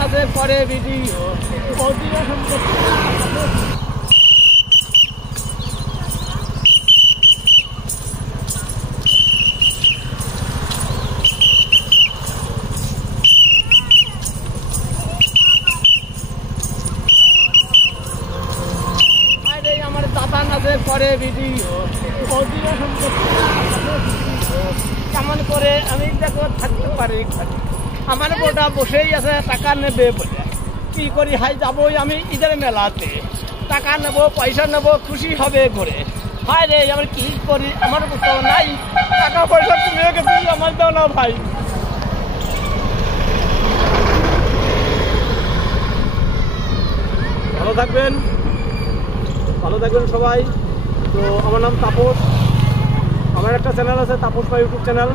আছে পরে ভিডিও আমার দাদা আছে পরে ভিডিও কেমন করে আমি দেখো থাকতে পারি আমার বোটা বসেই আছে টাকা নেবে বলে কি করি হাই যাবোই আমি ঈদের মেলাতে টাকা নেবো পয়সা নেবো খুশি হবে করে হায় রে আমার কি করি আমার তো নাই টাকা পয়সা তুমি আমার দাও না ভাই ভালো থাকবেন সবাই তো আমার নাম তাপস আমার একটা চ্যানেল আছে তাপস ভাই ইউটিউব চ্যানেল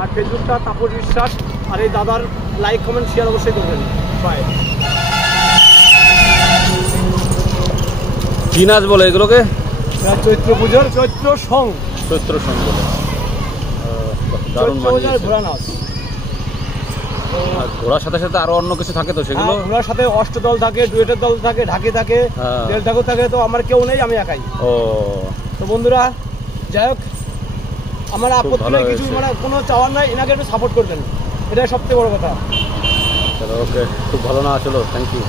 আর ফেসবুকটা তাপস বিশ্বাস আর এই দাদার লাইক কমেন্ট শেয়ার অবশ্যই করবেন বাই কি নাচ বলে এগুলোকে চৈত্র পুজোর চৈত্র সং বলে দারুণ মানিয়েছে ঘোড়া নাচ আর ঘোড়ার সাথে সাথে আরো অন্য কিছু থাকে তো সেগুলো ঘোড়ার সাথে অষ্টদল থাকে ডুয়েটের দল থাকে ঢাকি থাকে তেল ঠাকুর থাকে তো আমার কেউ নেই আমি একাই তো বন্ধুরা যাই হোক আমার আপত্তি নেই কিছু মানে কোনো চাওয়ার নাই এনাকে একটু সাপোর্ট করবেন এটাই সবচেয়ে বড় কথা চলো ওকে খুব ভালো না আসলো থ্যাংক ইউ